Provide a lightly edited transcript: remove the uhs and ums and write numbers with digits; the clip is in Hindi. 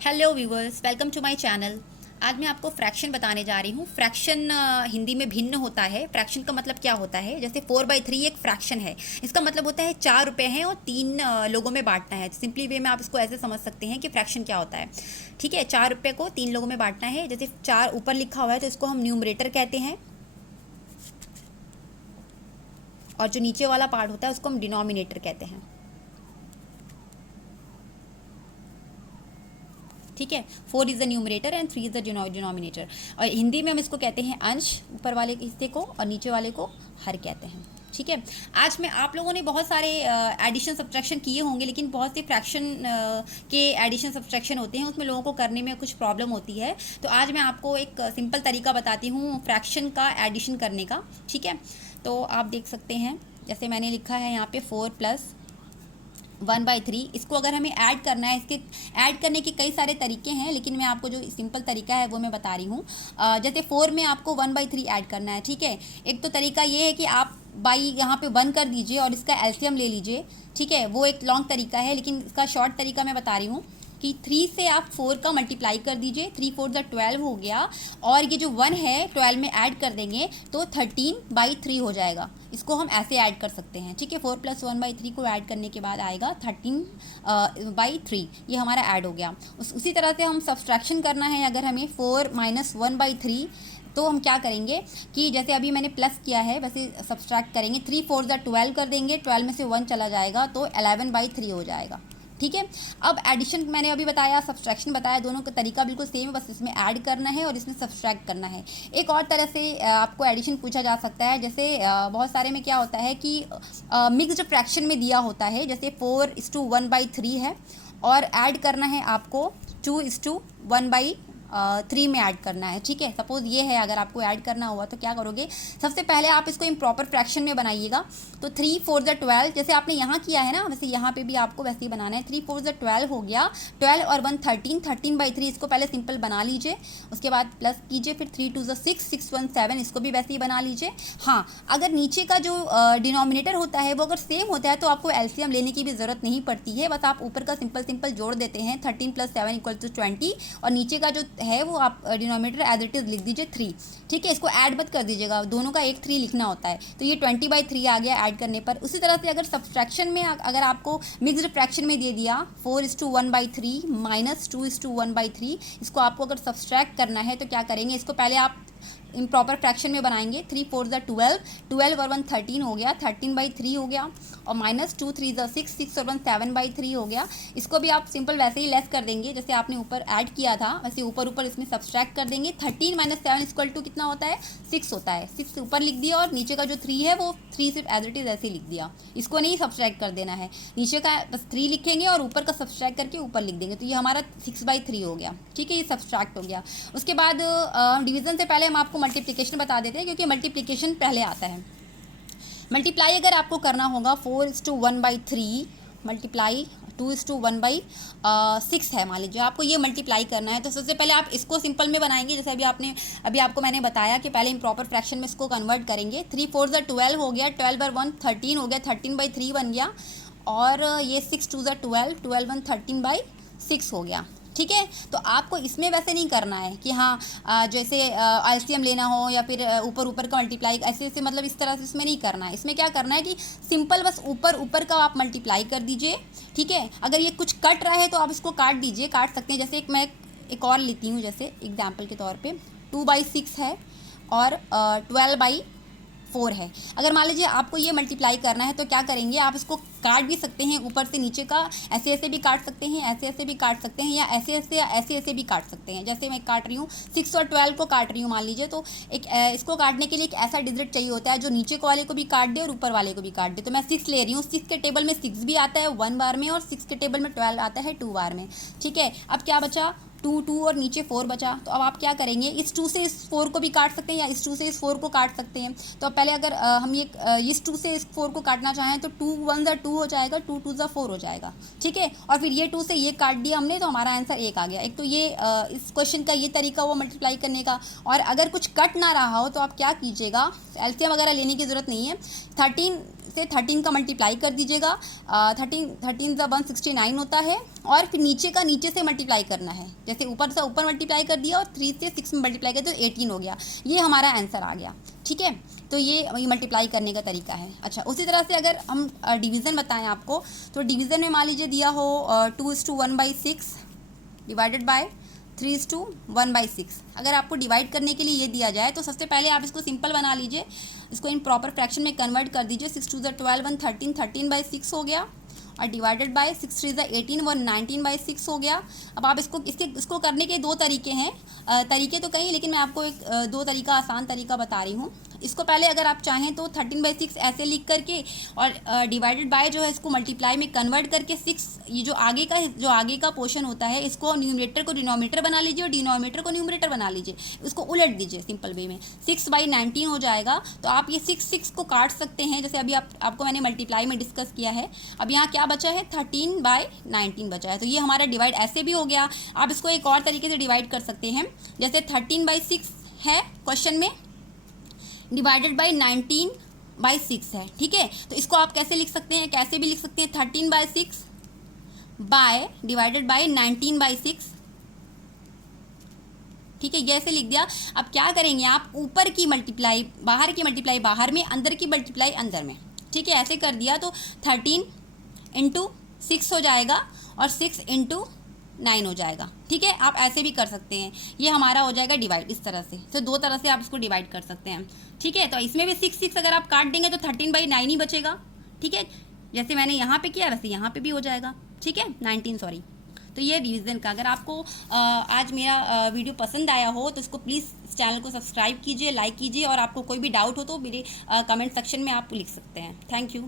Hello viewers, welcome to my channel. आज मैं आपको फ्रैक्शन बताने जा रही हूँ। फ्रैक्शन हिंदी में भिन्न होता है। फ्रैक्शन का मतलब क्या होता है? जैसे 4/3 एक फ्रैक्शन है। इसका मतलब होता है 4 रुपये हैं और 3 लोगों में बांटना है। सिंपली वे में आप इसको ऐसे समझ सकते हैं कि फ्रैक्शन क्या होता है। ठीक है, 4 रुपये को 3 लोगों में बांटना है। जैसे 4 ऊपर लिखा हुआ है तो इसको हम न्यूमरेटर कहते हैं, और जो नीचे वाला पार्ट होता है उसको हम डिनोमिनेटर कहते हैं। ठीक है, 4 is the numerator and 3 is the denominator. और हिंदी में हम इसको कहते हैं अंश, ऊपर वाले हिस्से को, और नीचे वाले को हर कहते हैं। ठीक है, आज में आप लोगों ने बहुत सारे एडिशन सब्ट्रैक्शन किए होंगे, लेकिन बहुत से फ्रैक्शन के एडिशन सब्ट्रैक्शन होते हैं, उसमें लोगों को करने में कुछ प्रॉब्लम होती है। तो आज मैं आपको एक सिंपल तरीका बताती हूँ फ्रैक्शन का एडिशन करने का। ठीक है, तो आप देख सकते हैं, जैसे मैंने लिखा है यहाँ पे 4 + 1/3। इसको अगर हमें ऐड करना है, इसके ऐड करने के कई सारे तरीके हैं, लेकिन मैं आपको जो सिंपल तरीका है वो मैं बता रही हूँ। जैसे 4 में आपको 1/3 ऐड करना है। ठीक है, एक तो तरीका ये है कि आप बाई यहाँ पे 1 कर दीजिए और इसका एलसीएम ले लीजिए। ठीक है, वो एक लॉन्ग तरीका है, लेकिन इसका शॉर्ट तरीका मैं बता रही हूँ कि 3 से आप 4 का मल्टीप्लाई कर दीजिए। 3 4 ज़ा 12 हो गया, और ये जो 1 है 12 में ऐड कर देंगे तो 13/3 हो जाएगा। इसको हम ऐसे ऐड कर सकते हैं। ठीक है, 4 + 1/3 को ऐड करने के बाद आएगा 13/3। ये हमारा ऐड हो गया। उसी तरह से हम सब्सट्रैक्शन करना है। अगर हमें 4 - 1/3, तो हम क्या करेंगे कि जैसे अभी मैंने प्लस किया है वैसे सब्सट्रैक्ट करेंगे। 3 4 ज़ा 12 कर देंगे, 12 में से 1 चला जाएगा तो 11/3 हो जाएगा। ठीक है, अब एडिशन मैंने अभी बताया, सब्सट्रैक्शन बताया, दोनों का तरीका बिल्कुल सेम है, बस इसमें ऐड करना है और इसमें सब्सट्रैक्ट करना है। एक और तरह से आपको एडिशन पूछा जा सकता है। जैसे बहुत सारे में क्या होता है कि मिक्स्ड फ्रैक्शन में दिया होता है, जैसे 4:1/3 है और ऐड करना है आपको 2:1/3 में ऐड करना है। ठीक है, सपोज ये है, अगर आपको ऐड करना हुआ तो क्या करोगे, सबसे पहले आप इसको इम्प्रॉपर फ्रैक्शन में बनाइएगा। तो 3 4 ज़ा 12, जैसे आपने यहाँ किया है ना, वैसे यहाँ पे भी आपको वैसे ही बनाना है। 3 4 ज़ा 12 हो गया, 12 और 1 13, 13/3 इसको पहले सिंपल बना लीजिए। उसके बाद प्लस कीजिए, फिर 3 2 ज़ा 6, 6 1 7, इसको भी वैसे ही बना लीजिए। हाँ, अगर नीचे का जो डिनोमिनेटर होता है वो अगर सेम होता है तो आपको एलसीएम लेने की भी ज़रूरत नहीं पड़ती है, बस आप ऊपर का सिंपल जोड़ देते हैं। 13 + 7 = 20, और नीचे का जो है वो आप डिनोमिनेटर एज इट इज़ लिख दीजिए 3। ठीक है, इसको ऐड मत कर दीजिएगा, दोनों का एक 3 लिखना होता है। तो ये 20/3 आ गया ऐड करने पर। उसी तरह से अगर सब्सट्रैक्शन में अगर आपको मिक्स्ड फ्रैक्शन में दे दिया 4:1/3 - 2:1/3, इसको आपको अगर सब्सट्रैक्ट करना है तो क्या करेंगे, इसको पहले आप इम्प्रॉपर फ्रैक्शन में बनाएंगे। 3 4 ज़ा 12, 12 और 1 13 हो गया, 13/3 हो गया, और -2 3 ज़ा 6, 6 और 1 7/3 हो गया। इसको भी आप सिंपल वैसे ही लेस कर देंगे जैसे आपने ऊपर ऐड किया था, वैसे ऊपर इसमें सब्सट्रैक्ट कर देंगे। 13 - 7 = कितना होता है, 6 होता है। 6 ऊपर लिख दिया, और नीचे का जो 3 है वो 3 सिर्फ एज इट इज़ ऐसे लिख दिया, इसको नहीं सब्सट्रैक्ट कर देना है। नीचे का बस 3 लिखेंगे और ऊपर का सब्सट्रैक्ट करके ऊपर लिख देंगे, तो ये हमारा 6/3 हो गया। ठीक है, ये सब्सट्रैक्ट हो गया। उसके बाद डिवीज़न से पहले हम आपको मल्टीप्लिकेशन बता देते हैं, क्योंकि मल्टीप्लिकेशन पहले आता है। मल्टीप्लाई अगर आपको करना होगा 4:1/3 मल्टीप्लाई 2:1/6 है, मान लीजिए आपको ये मल्टीप्लाई करना है, तो सबसे पहले आप इसको सिंपल में बनाएंगे। जैसे अभी आपको मैंने बताया कि पहले इम्प्रॉपर फ्रैक्शन में इसको कन्वर्ट करेंगे। 3 4 ज़ा 12 हो गया, 12 और 1 13 हो गया, 13/3 बन गया, और ये 6 2 ज़ा 12, 12 1 13/6 हो गया। ठीक है, तो आपको इसमें वैसे नहीं करना है कि हाँ जैसे एलसीएम लेना हो या फिर ऊपर का मल्टीप्लाई ऐसे मतलब इस तरह से इसमें नहीं करना है। इसमें क्या करना है कि सिंपल बस ऊपर का आप मल्टीप्लाई कर दीजिए। ठीक है, अगर ये कुछ कट रहा है तो आप इसको काट दीजिए, काट सकते हैं। जैसे मैं एक और लेती हूँ, जैसे एग्जाम्पल के तौर पर 2/6 है और 12/4 है। अगर मान लीजिए आपको ये मल्टीप्लाई करना है तो क्या करेंगे, आप इसको काट भी सकते हैं, ऊपर से नीचे का ऐसे भी काट सकते हैं, ऐसे भी काट सकते हैं, या ऐसे भी काट सकते हैं। जैसे मैं काट रही हूँ 6 और 12 को काट रही हूँ मान लीजिए, तो एक इसको काटने के लिए एक ऐसा डिजिट चाहिए होता है जो नीचे को वाले को भी काट दे और ऊपर वाले को भी काट दे। तो मैं 6 ले रही हूँ, 6 के टेबल में 6 भी आता है 1 बार में, और 6 के टेबल में 12 आता है 2 बार में। ठीक है, अब क्या बचा, 2 2 और नीचे 4 बचा। तो अब आप क्या करेंगे, इस 2 से इस 4 को भी काट सकते हैं, या इस 2 से इस 4 को काट सकते हैं। तो अब पहले अगर हम ये इस 2 से इस 4 को काटना चाहें तो 2 1 ज़ा 2 हो जाएगा, 2 2 ज़ा 4 हो जाएगा। ठीक है, और फिर ये 2 से ये काट दिया हमने, तो हमारा आंसर 1 आ गया। एक तो ये इस क्वेश्चन का ये तरीका हुआ मल्टीप्लाई करने का। और अगर कुछ कट ना रहा हो तो आप क्या कीजिएगा, एलसीएम वगैरह लेने की ज़रूरत नहीं है। 13 से 13 का मल्टीप्लाई कर दीजिएगा, 13 ज़ा 169 होता है, और फिर नीचे का नीचे से मल्टीप्लाई करना है, जैसे ऊपर से ऊपर मल्टीप्लाई कर दिया और 3 से 6 में मल्टीप्लाई कर दिया तो 18 हो गया, ये हमारा आंसर आ गया। ठीक है, तो ये मल्टीप्लाई करने का तरीका है। अच्छा, उसी तरह से अगर हम डिवीज़न बताएं आपको, तो डिवीज़न में मान लीजिए दिया हो 2:1/6 डिवाइडेड बाय 3:1/6। अगर आपको डिवाइड करने के लिए ये दिया जाए तो सबसे पहले आप इसको सिंपल बना लीजिए, इसको इन प्रॉपर फ्रैक्शन में कन्वर्ट कर दीजिए। 6 2 12 1 13, 13/6 हो गया, और डिवाइडेड बाय 6 3 18 1 19/6 हो गया। अब आप इसको करने के दो तरीके हैं, तरीके तो कई, लेकिन मैं आपको एक दो तरीका, आसान तरीका बता रही हूँ। इसको पहले अगर आप चाहें तो 13/6 ऐसे लिख करके और डिवाइडेड बाय जो है इसको मल्टीप्लाई में कन्वर्ट करके 6, ये जो आगे का पोर्शन होता है इसको न्यूमरेटर को डिनोमिनेटर बना लीजिए और डिनोमिनेटर को न्यूमरेटर बना लीजिए, उसको उलट दीजिए सिंपल वे में, 6/19 हो जाएगा। तो आप ये 6 को काट सकते हैं, जैसे अभी आपको मैंने मल्टीप्लाई में डिस्कस किया है। अब यहाँ क्या बचा है, 13/19 बचा है, तो ये हमारा डिवाइड ऐसे भी हो गया। आप इसको एक और तरीके से डिवाइड कर सकते हैं, जैसे 13/6 है क्वेश्चन में, डिवाइडेड बाई 19/6 है। ठीक है, तो इसको आप कैसे लिख सकते हैं, कैसे भी लिख सकते हैं, 13/6 बाय डिवाइडेड बाई 19/6। ठीक है, ये ऐसे लिख दिया। अब क्या करेंगे आप, ऊपर की मल्टीप्लाई बाहर की मल्टीप्लाई बाहर में, अंदर की मल्टीप्लाई अंदर में। ठीक है, ऐसे कर दिया तो 13 × 6 हो जाएगा और 6 × 9 हो जाएगा। ठीक है, आप ऐसे भी कर सकते हैं, ये हमारा हो जाएगा डिवाइड इस तरह से। तो दो तरह से आप इसको डिवाइड कर सकते हैं। ठीक है, तो इसमें भी 6 अगर आप काट देंगे तो 13/9 ही बचेगा। ठीक है, जैसे मैंने यहाँ पे किया वैसे यहाँ पे भी हो जाएगा। ठीक है, 19 सॉरी। तो ये रिवीजन का, अगर आपको आज मेरा वीडियो पसंद आया हो तो इसको प्लीज़ इस चैनल को सब्सक्राइब कीजिए, लाइक कीजिए, और आपको कोई भी डाउट हो तो मेरे कमेंट सेक्शन में आप लिख सकते हैं। Thank you.